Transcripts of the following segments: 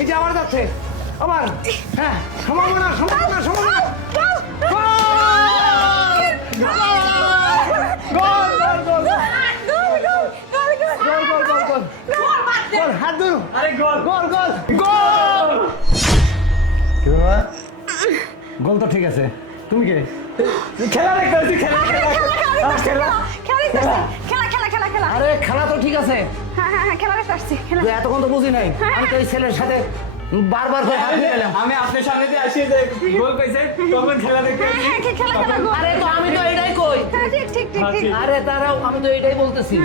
এই যে আবার যাচ্ছে আবার হ্যাঁ সম্ভাবনা সম্ভাবনা সম্ভাবনা হাত ধরো আরে গোল গোল গোল গোল গোল তো ঠিক আছে তুমি কে খেলা দেখতে খেলা খেলা খেলা খেলা খেলা খেলা আরে খেলা তো ঠিক আছে হ্যাঁ খেলা দেখতে আসছি খেলা এতক্ষণ তো বুঝি নাই আমি তো এই ছেলের সাথে বারবার করে হাত দিলাম আমি আপনার সামনে দিয়ে আসি যে গোল পেয়েছে তখন খেলা দেখতে খেলা খেলা আরে তো আমি তো এটাই কই ঠিক ঠিক ঠিক ঠিক আরে দাঁড়াও আমি তো এটাই বলতেছি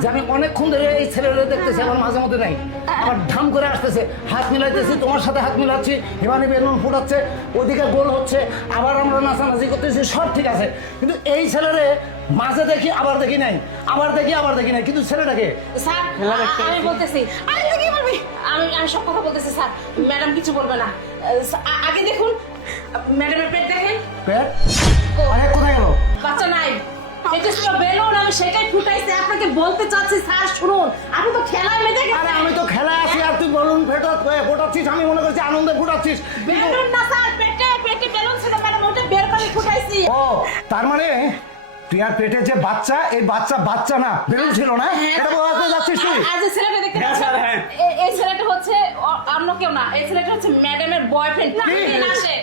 যে আমি অনেকক্ষণ ধরে এই ছেলেটা দেখতেছি আমার মাঝে মধ্যে নাই আবার ধাম করে আসতেছে হাত মিলাইতেছি তোমার সাথে হাত মিলাচ্ছি হিমানি বেলুন ফুটাচ্ছে ওদিকে গোল হচ্ছে আবার আমরা নাচানাচি করতেছি সব ঠিক আছে কিন্তু এই ছেলেরে মাঝে দেখি আবার দেখি নাই আবার দেখি নাই কিন্তু ছেলেটাকে স্যার আমি বলতেছি আরে তুই কি বলবি আমি সব কথা বলতেছি স্যার ম্যাডাম কিছু বলবে না আগে দেখুন ম্যাডামের পেট দেখেন পেট আরে কোথায় গেল বাচ্চা নাই এটা ছিল বেলুন আমি সেটাই ফুটাইছি আপনাকে বলতে চাচ্ছি স্যার শুনুন আমি তো খেলায় মেতে গেছি আরে আমি তো খেলা আছি আর তুই বলুন ফোটাচ্ছিস আমি মনে করছি আনন্দে ফোটাচ্ছিস বেলুন না স্যার পেটে বেলুন ছিল ম্যাডাম ওটা বের করে ফুটাইছি ও তার মানে প্রিয়ার পেটে যে বাচ্চা এই বাচ্চা না বেলুন ছিল না এটা বলতে যাচ্ছিস তুই আজ যে ছেলেটা দেখতে পাচ্ছেন এই ছেলেটা হচ্ছে অন্য কেউ না এই ছেলেটা হচ্ছে ম্যাডামের বয়ফ্রেন্ড দিন আসে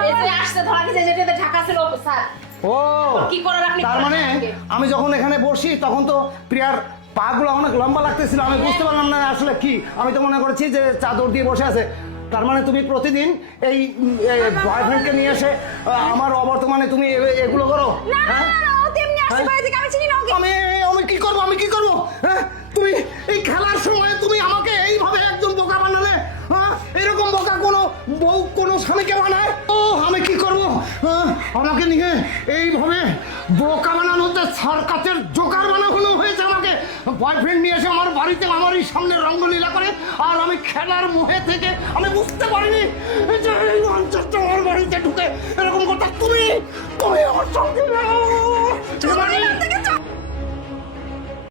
এই যে আসছে ধরা গেছে যেটাতে ঢাকা ছিল স্যার ও কি করার আপনি তার মানে আমি যখন এখানে বসি তখন তো প্রিয়ার পাগুলো অনেক লম্বা লাগতেছিল আমি বুঝতে পারলাম না আসলে কি আমি তো মনে করছি যে চাদর দিয়ে বসে আছে তার মানে তুমি প্রতিদিন এই বয়ফ্রেন্ডকে নিয়ে এসে আমার অবর্তমানে তুমি এগুলো করো হ্যাঁ আমি কি করবো হ্যাঁ তুমি এই খেলার সময় তুমি আমাকে এইভাবে একজন বোকা বানালে হ্যাঁ এরকম বোকা কোনো স্বামীকে বানায় ও আমি কি করবো আমাকে নিয়ে এইভাবে বোকা বানানোতে সার্কাসের জোকার বানানো হয়েছে আমাকে বয়ফ্রেন্ড নিয়ে এসে আমার বাড়িতে আমারই সামনে রঙ্গলীলা করে আর আমি খেলার মুহে থেকে আমি বুঝতে পারিনি যে এই মঞ্চটা আমার বাড়িতে ঢুকে এরকম কথা তুমি আমার সঙ্গে